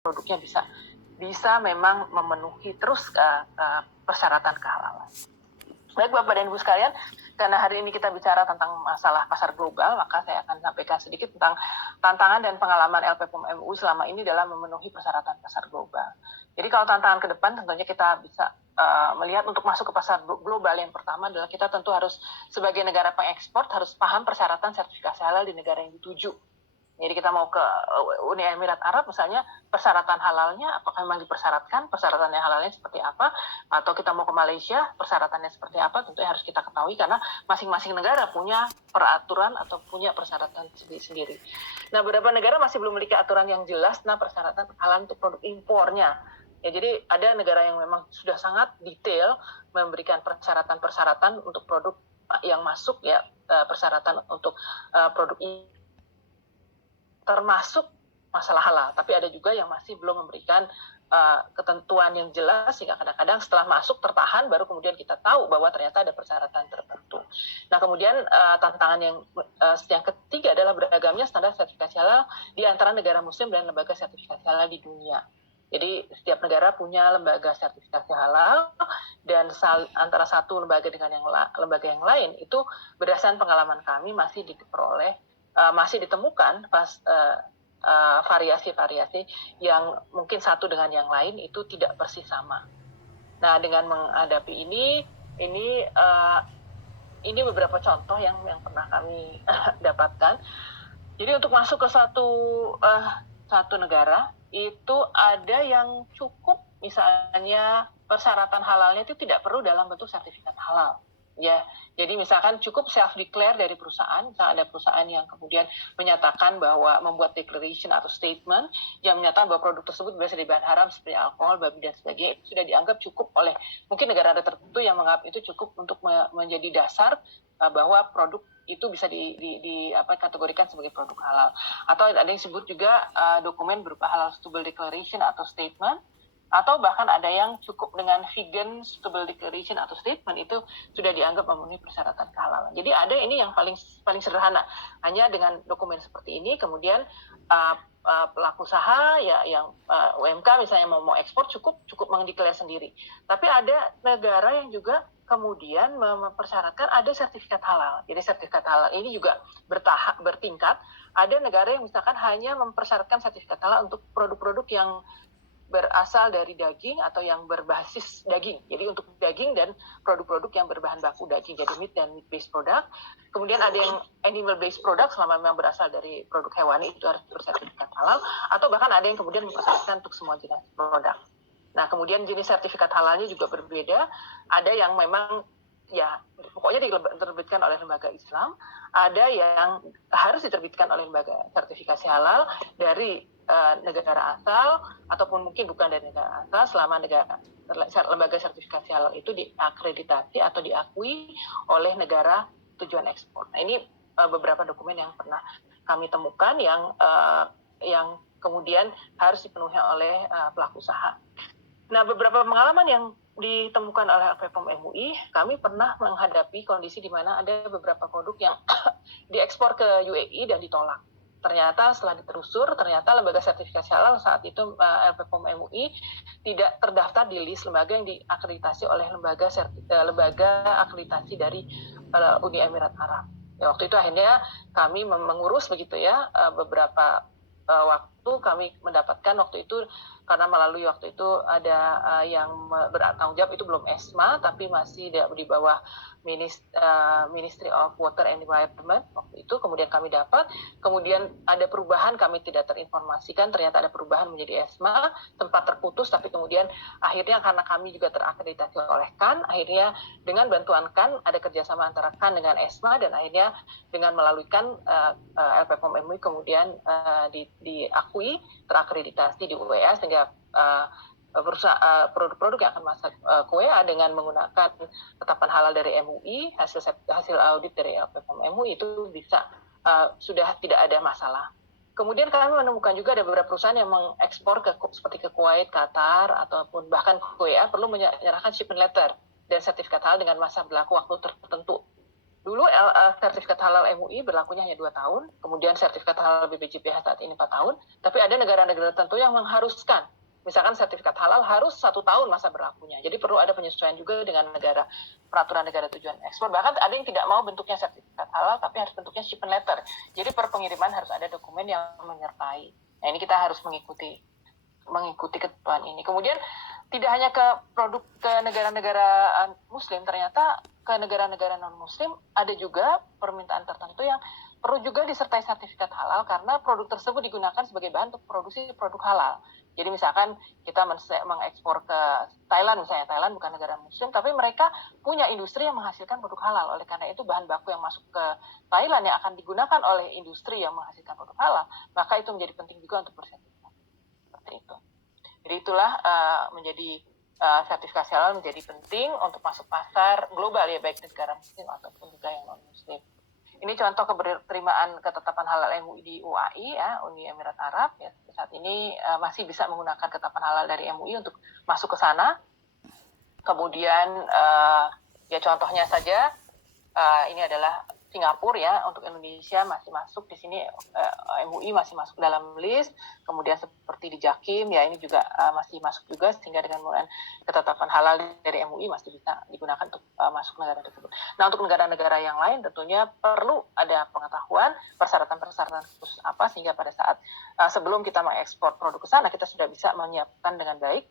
produknya bisa memang memenuhi terus persyaratan kehalalan. Baik Bapak dan Ibu sekalian, karena hari ini kita bicara tentang masalah pasar global, maka saya akan sampaikan sedikit tentang tantangan dan pengalaman LP POM MUI selama ini dalam memenuhi persyaratan pasar global. Jadi kalau tantangan ke depan tentunya kita bisa melihat untuk masuk ke pasar global, yang pertama adalah kita tentu harus sebagai negara pengekspor harus paham persyaratan sertifikasi halal di negara yang dituju. Jadi kita mau ke Uni Emirat Arab misalnya, persyaratan halalnya apakah memang dipersyaratkan, persyaratannya halalnya seperti apa, atau kita mau ke Malaysia, persyaratannya seperti apa, tentunya harus kita ketahui karena masing-masing negara punya peraturan atau punya persyaratan sendiri-sendiri. Nah, beberapa negara masih belum memiliki aturan yang jelas tentang persyaratan halal untuk produk impornya. Ya, jadi ada negara yang memang sudah sangat detail memberikan persyaratan-persyaratan untuk produk yang masuk, ya, persyaratan untuk produk ini termasuk masalah halal, tapi ada juga yang masih belum memberikan ketentuan yang jelas, sehingga kadang-kadang setelah masuk tertahan, baru kemudian kita tahu bahwa ternyata ada persyaratan tertentu. Nah, kemudian tantangan yang ketiga adalah beragamnya standar sertifikasi halal di antara negara muslim dan lembaga sertifikasi halal di dunia. Jadi setiap negara punya lembaga sertifikasi halal, dan antara satu lembaga dengan lembaga yang lain itu berdasarkan pengalaman kami masih ditemukan variasi-variasi yang mungkin satu dengan yang lain itu tidak persis sama. Nah, dengan menghadapi ini beberapa contoh yang pernah kami dapatkan. Jadi untuk masuk ke satu negara itu ada yang cukup, misalnya persyaratan halalnya itu tidak perlu dalam bentuk sertifikat halal. Ya, jadi misalkan cukup self-declare dari perusahaan, misalnya ada perusahaan yang kemudian menyatakan bahwa membuat declaration atau statement yang menyatakan bahwa produk tersebut berasal dari bahan haram seperti alkohol, babi, dan sebagainya, sudah dianggap cukup oleh mungkin negara tertentu yang menganggap itu cukup untuk menjadi dasar bahwa produk itu bisa dikategorikan sebagai produk halal. Atau ada yang disebut juga dokumen berupa halal suitable declaration atau statement, atau bahkan ada yang cukup dengan vegan suitable declaration atau statement, itu sudah dianggap memenuhi persyaratan kehalalan. Jadi ada ini yang paling sederhana, hanya dengan dokumen seperti ini, kemudian pelaku usaha ya yang UMK misalnya mau ekspor cukup mendeklar sendiri. Tapi ada negara yang juga kemudian mempersyaratkan ada sertifikat halal. Jadi sertifikat halal ini juga bertingkat. Ada negara yang misalkan hanya mempersyaratkan sertifikat halal untuk produk-produk yang berasal dari daging atau yang berbasis daging. Jadi untuk daging dan produk-produk yang berbahan baku daging, jadi meat dan meat-based product. Kemudian ada yang animal-based product, selama memang berasal dari produk hewani itu harus bersertifikat halal, atau bahkan ada yang kemudian mempersyaratkan untuk semua jenis produk. Nah, kemudian jenis sertifikat halalnya juga berbeda. Ada yang memang ya pokoknya diterbitkan oleh lembaga Islam, ada yang harus diterbitkan oleh lembaga sertifikasi halal dari negara asal, ataupun mungkin bukan dari negara asal, selama lembaga sertifikasi halal itu diakreditasi atau diakui oleh negara tujuan ekspor. Nah, ini beberapa dokumen yang pernah kami temukan yang kemudian harus dipenuhi oleh pelaku usaha. Nah, beberapa pengalaman yang ditemukan oleh LP POM MUI, kami pernah menghadapi kondisi di mana ada beberapa produk yang diekspor ke UAE dan ditolak. Ternyata setelah ditelusur, ternyata lembaga sertifikasi halal saat itu LP POM MUI tidak terdaftar di list lembaga yang diakreditasi oleh lembaga akreditasi dari Uni Emirat Arab. Ya, waktu itu akhirnya kami mengurus begitu ya, beberapa waktu kami mendapatkan waktu itu, karena melalui waktu itu ada yang bertanggung jawab, itu belum ESMA tapi masih di bawah Ministry of Water and Environment waktu itu. Kemudian kami dapat, kemudian ada perubahan, kami tidak terinformasikan, ternyata ada perubahan menjadi ESMA, sempat terputus, tapi kemudian akhirnya karena kami juga terakreditasi oleh CAN, akhirnya dengan bantuan CAN ada kerjasama antara CAN dengan ESMA, dan akhirnya dengan melalui CAN LP POM MUI kemudian diakui terakreditasi di UEA, sehingga produk-produk yang akan masuk ke UEA dengan menggunakan ketetapan halal dari MUI, hasil audit dari LP POM MUI itu bisa sudah tidak ada masalah. Kemudian kami menemukan juga ada beberapa perusahaan yang mengekspor seperti ke Kuwait, Qatar, ataupun bahkan ke UEA perlu menyerahkan shipment letter dan sertifikat halal dengan masa berlaku waktu tertentu. Dulu sertifikat halal MUI berlakunya hanya 2 tahun, kemudian sertifikat halal BPJPH saat ini 4 tahun, tapi ada negara-negara tertentu yang mengharuskan. Misalkan sertifikat halal harus 1 tahun masa berlakunya. Jadi perlu ada penyesuaian juga dengan negara, peraturan negara tujuan ekspor. Bahkan ada yang tidak mau bentuknya sertifikat halal, tapi harus bentuknya shipment letter. Jadi per pengiriman harus ada dokumen yang menyertai. Nah, ini kita harus mengikuti ketentuan ini. Kemudian tidak hanya ke produk ke negara-negara Muslim, ternyata ke negara-negara non-Muslim ada juga permintaan tertentu yang perlu juga disertai sertifikat halal karena produk tersebut digunakan sebagai bahan untuk produksi produk halal. Jadi misalkan kita mengekspor ke Thailand, misalnya Thailand bukan negara Muslim, tapi mereka punya industri yang menghasilkan produk halal. Oleh karena itu bahan baku yang masuk ke Thailand yang akan digunakan oleh industri yang menghasilkan produk halal, maka itu menjadi penting juga untuk bersertifikat. Seperti itu. Jadi itulah menjadi sertifikasi halal menjadi penting untuk masuk pasar global ya, baik negara Muslim ataupun juga yang non Muslim. Ini contoh keberterimaan ketetapan halal MUI di UAE ya, Uni Emirat Arab ya. Saat ini masih bisa menggunakan ketetapan halal dari MUI untuk masuk ke sana. Kemudian ya contohnya saja ini adalah Singapura ya, untuk Indonesia masih masuk di sini, MUI masih masuk dalam list. Kemudian seperti di Jakim ya, ini juga masih masuk juga, sehingga dengan menggunakan ketetapan halal dari MUI masih bisa digunakan untuk masuk negara tersebut. Nah, untuk negara-negara yang lain tentunya perlu ada pengetahuan persyaratan-persyaratan khusus apa, sehingga pada saat sebelum kita mengekspor produk ke sana kita sudah bisa menyiapkan dengan baik